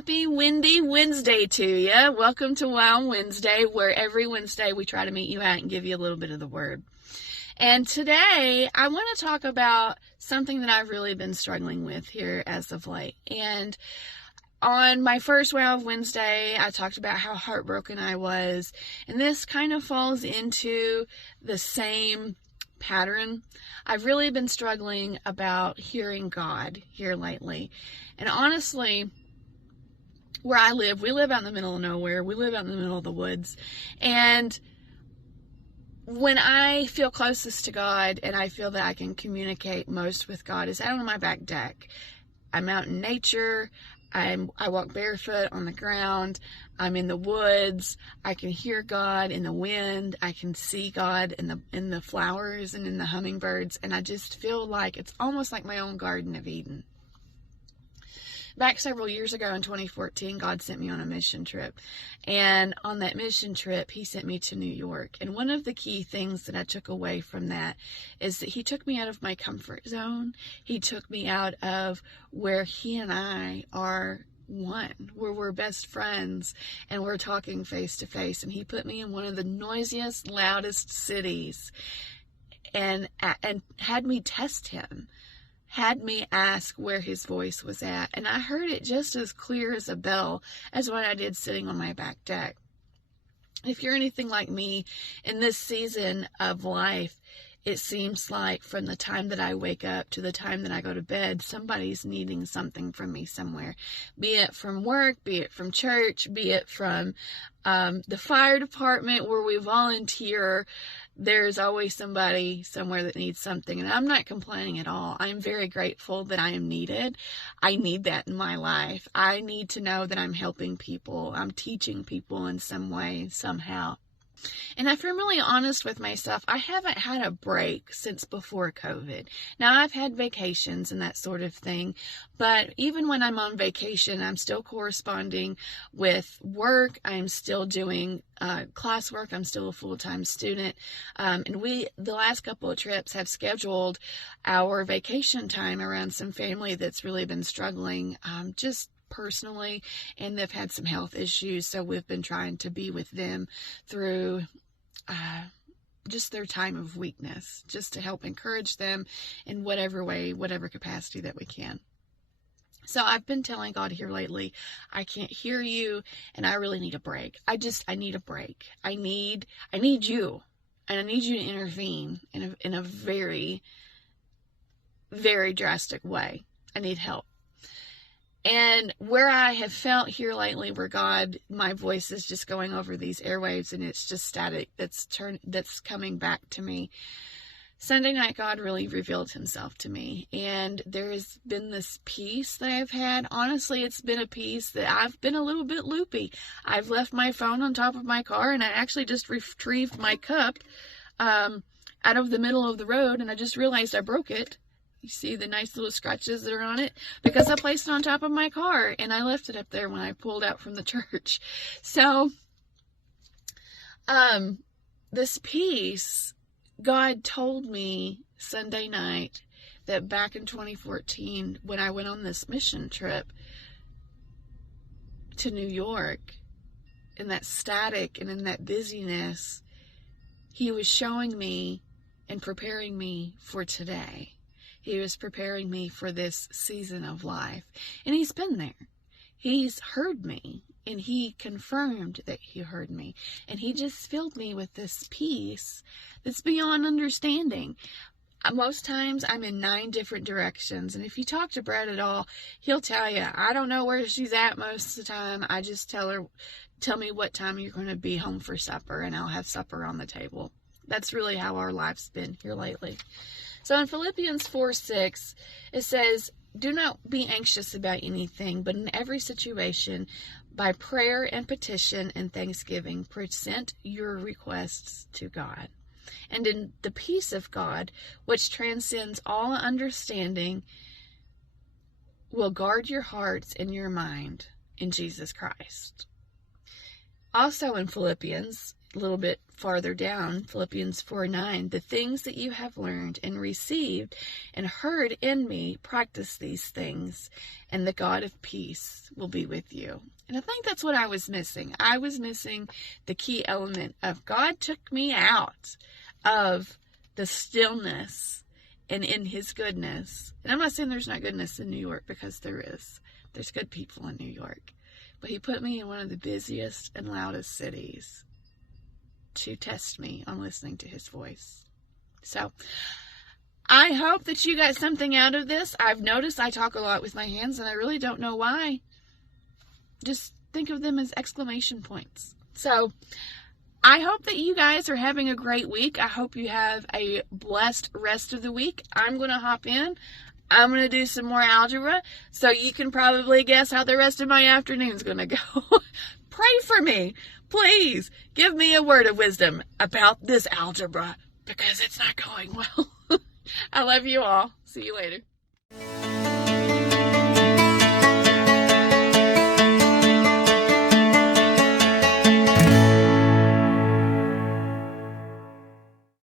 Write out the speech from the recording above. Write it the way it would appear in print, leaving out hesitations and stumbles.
Happy Windy Wednesday to you. Welcome to WoW Wednesday, where every Wednesday we try to meet you out and give you a little bit of the word. And today I want to talk about something that I've really been struggling with here as of late. And on my first WoW Wednesday, I talked about how heartbroken I was. And this kind of falls into the same pattern. I've really been struggling about hearing God here lately. And honestly, where I live, we live out in the middle of nowhere. We live out in the middle of the woods. And when I feel closest to God and I feel that I can communicate most with God is out on my back deck. I'm out in nature. I walk barefoot on the ground. I'm in the woods. I can hear God in the wind. I can see God in the flowers and in the hummingbirds. And I just feel like it's almost like my own Garden of Eden. Back several years ago in 2014, God sent me on a mission trip. And on that mission trip, He sent me to New York. And one of the key things that I took away from that is that He took me out of my comfort zone. He took me out of where He and I are one, where we're best friends and we're talking face to face. And He put me in one of the noisiest, loudest cities and had me test Him. Had me ask where His voice was at. And I heard it just as clear as a bell as what I did sitting on my back deck. If you're anything like me, in this season of life, it seems like from the time that I wake up to the time that I go to bed, somebody's needing something from me somewhere. Be it from work, be it from church, be it from the fire department where we volunteer. There's always somebody somewhere that needs something. And I'm not complaining at all. I'm very grateful that I am needed. I need that in my life. I need to know that I'm helping people. I'm teaching people in some way, somehow. And if I'm really honest with myself, I haven't had a break since before COVID. Now, I've had vacations and that sort of thing, but even when I'm on vacation, I'm still corresponding with work. I'm still doing classwork. I'm still a full-time student. And the last couple of trips have scheduled our vacation time around some family that's really been struggling, just personally, and they've had some health issues, so we've been trying to be with them through just their time of weakness, just to help encourage them in whatever way, whatever capacity that we can. So I've been telling God here lately, I can't hear you, and I really need a break. I need a break. I need you, and I need you to intervene in a very, very drastic way. I need help. And where I have felt here lately, where God, my voice is just going over these airwaves and it's just static, that's coming back to me. Sunday night, God really revealed Himself to me. And there has been this peace that I've had. Honestly, it's been a peace that I've been a little bit loopy. I've left my phone on top of my car, and I actually just retrieved my cup out of the middle of the road, and I just realized I broke it. You see the nice little scratches that are on it? Because I placed it on top of my car and I left it up there when I pulled out from the church. So, this piece, God told me Sunday night that back in 2014, when I went on this mission trip to New York, in that static and in that busyness, He was showing me and preparing me for today. He was preparing me for this season of life. And He's been there. He's heard me. And He confirmed that He heard me. And He just filled me with this peace that's beyond understanding. Most times I'm in 9 different directions. And if you talk to Brett at all, he'll tell you, I don't know where she's at most of the time. I just tell me what time you're going to be home for supper, and I'll have supper on the table. That's really how our life's been here lately. So in Philippians 4:6, it says, do not be anxious about anything, but in every situation, by prayer and petition and thanksgiving, present your requests to God. And in the peace of God, which transcends all understanding, will guard your hearts and your mind in Jesus Christ. Also in Philippians, a little bit farther down, Philippians 4:9, the things that you have learned and received and heard in me, practice these things, and the God of peace will be with you. And I think that's what I was missing. I was missing the key element of God took me out of the stillness and in his goodness. And I'm not saying there's not goodness in New York, because there is. There's good people in New York. But he put me in one of the busiest and loudest cities to test me on listening to his voice. So I hope that you got something out of this. I've noticed I talk a lot with my hands, and I really don't know why. Just think of them as exclamation points. So I hope that you guys are having a great week. I hope you have a blessed rest of the week. I'm going to hop in. I'm going to do some more algebra, so you can probably guess how the rest of my afternoon's going to go. Pray for me. Please give me a word of wisdom about this algebra, because it's not going well. I love you all. See you later.